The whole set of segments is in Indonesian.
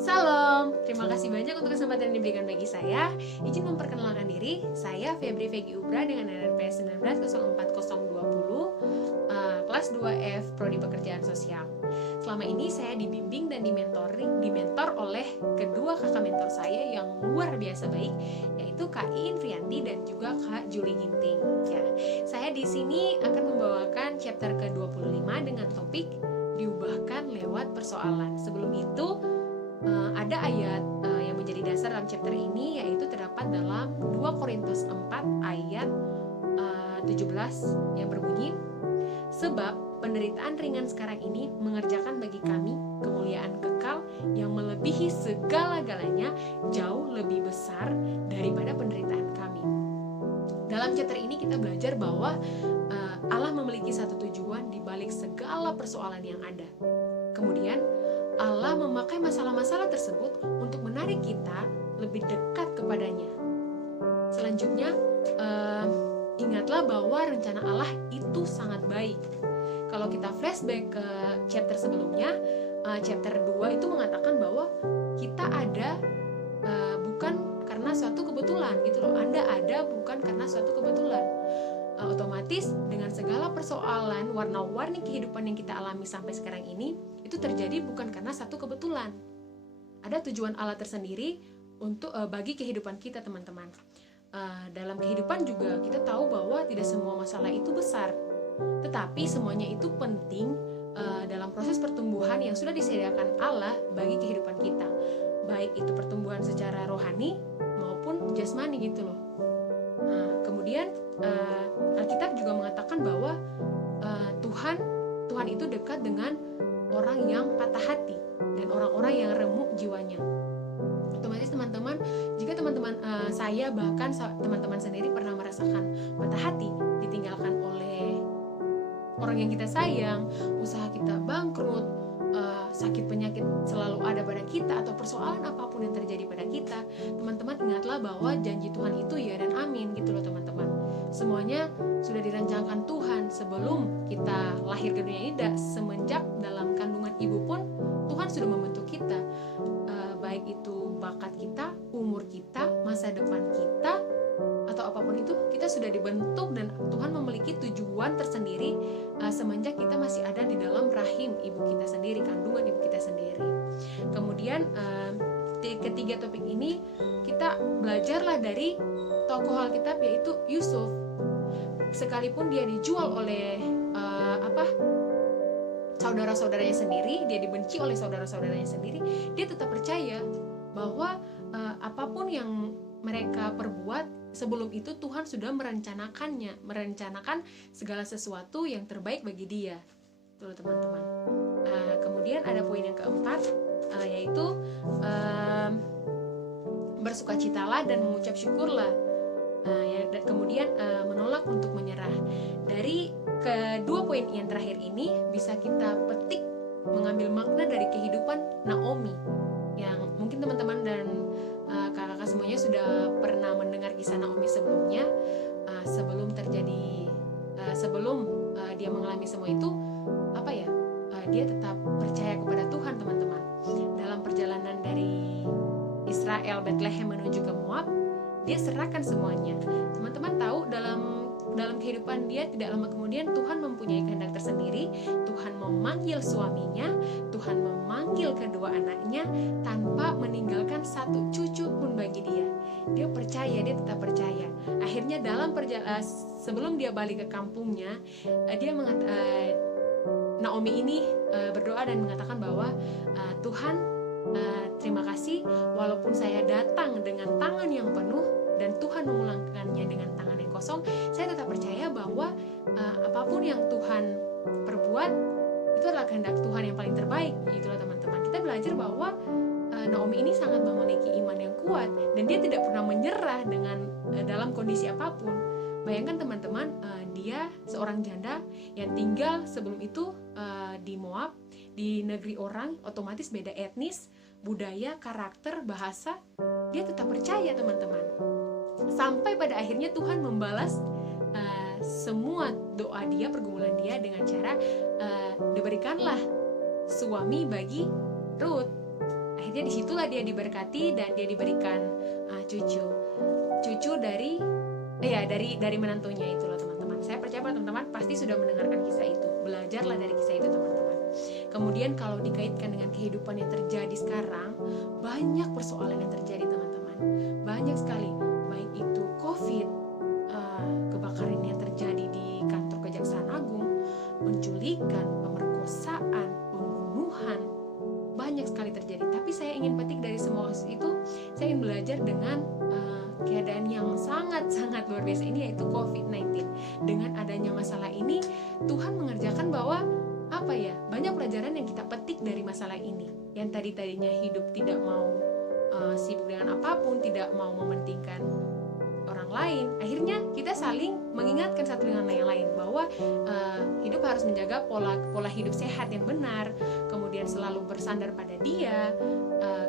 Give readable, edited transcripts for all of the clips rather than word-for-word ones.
Salam, terima kasih banyak untuk kesempatan yang diberikan bagi saya. Izin memperkenalkan diri, saya Febri Vegi Ubra dengan NRP 19040020, kelas 2F Prodi Pekerjaan Sosial. Selama ini saya dibimbing dan dimentor oleh kedua kakak mentor saya yang luar biasa baik, yaitu Kak Iin Frianti dan juga Kak Julie Ginting. Ya, saya di sini akan membawakan chapter ke-25 dengan topik diubahkan lewat persoalan. Sebelum itu ada ayat yang menjadi dasar dalam chapter ini, yaitu terdapat dalam 2 Korintus 4 ayat 17 yang berbunyi, sebab penderitaan ringan sekarang ini mengerjakan bagi kami kemuliaan kekal yang melebihi segala-galanya, jauh lebih besar daripada penderitaan kami. Dalam chapter ini kita belajar bahwa Allah memiliki satu tujuan di balik segala persoalan yang ada. Kemudian Allah memakai masalah-masalah tersebut untuk menarik kita lebih dekat kepadanya. Selanjutnya, ingatlah bahwa rencana Allah itu sangat baik. Kalau kita flashback ke chapter sebelumnya, chapter 2 itu mengatakan bahwa kita ada bukan karena suatu kebetulan gitu loh. Anda ada bukan karena suatu kebetulan. Otomatis dengan segala persoalan warna-warni kehidupan yang kita alami sampai sekarang ini, itu terjadi bukan karena satu kebetulan. Ada tujuan Allah tersendiri untuk bagi kehidupan kita, teman-teman. Dalam kehidupan juga kita tahu bahwa tidak semua masalah itu besar, tetapi semuanya itu penting dalam proses pertumbuhan yang sudah disediakan Allah bagi kehidupan kita, baik itu pertumbuhan secara rohani maupun jasmani gitu loh. Kemudian Alkitab juga mengatakan bahwa Tuhan itu dekat dengan orang yang patah hati dan orang-orang yang remuk jiwanya. Otomatis teman-teman, jika teman-teman saya bahkan teman-teman sendiri pernah merasakan patah hati, ditinggalkan oleh orang yang kita sayang, usaha kita bangkrut, sakit penyakit selalu ada pada kita, atau persoalan apapun yang terjadi pada kita, teman-teman ingatlah bahwa janji Tuhan itu ya dan amin gitu loh teman-teman. Semuanya sudah dirancangkan Tuhan sebelum kita lahir ke dunia ini, semenjak dalam kandungan ibu pun Tuhan sudah membentuk kita, baik itu bakat kita, umur kita, masa depan kita, atau apapun itu kita sudah dibentuk dan Tuhan memiliki tujuan tersendiri semenjak kita masih ada di dalam rahim ibu kita sendiri, kandungan ibu kita sendiri. Kemudian ketiga topik ini kita belajarlah dari tokoh Alkitab, yaitu Yusuf. Sekalipun dia dijual oleh saudara-saudaranya sendiri, dia dibenci oleh saudara-saudaranya sendiri, dia tetap percaya bahwa apapun yang mereka perbuat sebelum itu Tuhan sudah merencanakan segala sesuatu yang terbaik bagi dia. Tuh teman-teman. Kemudian ada poin yang keempat, yaitu bersukacitalah dan mengucap syukurlah. Kemudian menolak untuk menyerah. Dari kedua poin yang terakhir ini bisa kita petik mengambil makna dari kehidupan Naomi, yang mungkin teman-teman dan kakak-kakak semuanya sudah pernah mendengar kisah Naomi sebelumnya. Sebelum dia mengalami semua itu, dia tetap percaya kepada Tuhan, teman-teman. Dalam perjalanan dari Israel Bethlehem menuju ke Moab, dia serahkan semuanya. Teman-teman tahu dalam kehidupan dia, tidak lama kemudian Tuhan mempunyai kehendak tersendiri. Tuhan memanggil suaminya, Tuhan memanggil kedua anaknya tanpa meninggalkan satu cucu pun bagi dia. Dia percaya, dia tetap percaya. Akhirnya dalam perjalanan sebelum dia balik ke kampungnya, Naomi ini berdoa dan mengatakan bahwa Tuhan, terima kasih walaupun saya datang dengan tangan yang penuh dan Tuhan memulangkannya dengan tangan yang kosong, saya tetap percaya bahwa apapun yang Tuhan perbuat itu adalah kehendak Tuhan yang paling terbaik. Itulah teman-teman, kita belajar bahwa Naomi ini sangat memiliki iman yang kuat dan dia tidak pernah menyerah dalam kondisi apapun. Bayangkan teman-teman, dia seorang janda yang tinggal sebelum itu di Moab, di negeri orang, otomatis beda etnis, budaya, karakter, bahasa. Dia tetap percaya, teman-teman. Sampai pada akhirnya Tuhan membalas semua doa dia, pergumulan dia dengan cara diberikanlah suami bagi Ruth. akhirnya disitulah dia diberkati dan dia diberikan cucu dari menantunya itu loh teman-teman. Saya percaya teman-teman pasti sudah mendengarkan kisah itu. Belajarlah dari kisah itu teman-teman. Kemudian kalau dikaitkan dengan kehidupan yang terjadi sekarang, banyak persoalan yang terjadi teman-teman. Banyak sekali, baik itu COVID, kebakaran yang terjadi di kantor Kejaksaan Agung, penculikan, pemerkosaan, pembunuhan, banyak sekali terjadi. Tapi saya ingin petik dari semua itu, saya ingin belajar dengan keadaan yang sangat-sangat luar biasa ini, yaitu COVID-19. Dengan adanya masalah ini, Tuhan mengerjakan bahwa banyak pelajaran yang kita petik dari masalah ini. Yang tadinya hidup tidak mau sibuk dengan apapun, tidak mau mementingkan orang lain, akhirnya kita saling mengingatkan satu dengan yang lain bahwa hidup harus menjaga pola hidup sehat yang benar, kemudian selalu bersandar pada Dia,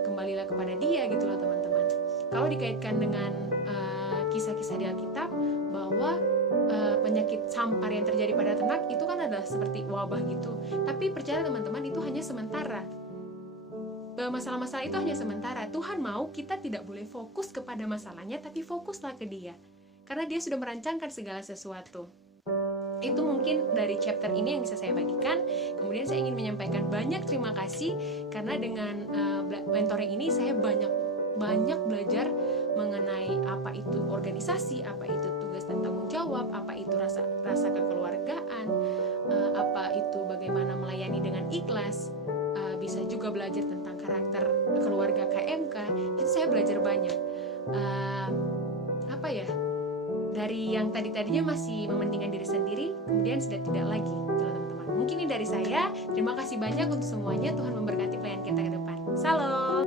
kembalilah kepada Dia gitu loh teman-teman. Kalau dikaitkan dengan kisah-kisah di Alkitab bahwa penyakit sampar yang terjadi pada ternak itu kan adalah seperti wabah gitu, tapi percaya teman-teman itu hanya sementara. Masalah-masalah itu hanya sementara. Tuhan mau kita tidak boleh fokus kepada masalahnya, tapi fokuslah ke Dia, karena Dia sudah merancangkan segala sesuatu. Itu mungkin dari chapter ini yang bisa saya bagikan. Kemudian saya ingin menyampaikan banyak terima kasih, karena dengan mentoring ini saya banyak belajar mengenai apa itu organisasi, apa itu tugas dan tanggung jawab, apa itu rasa kekeluargaan, apa itu bagaimana melayani dengan ikhlas. Bisa juga belajar tentang karakter keluarga KMK. Itu saya belajar banyak. Dari yang tadinya masih mementingkan diri sendiri, kemudian sudah tidak lagi, teman-teman. Mungkin ini dari saya. Terima kasih banyak untuk semuanya. Tuhan memberkati pelayan kita ke depan. Salam.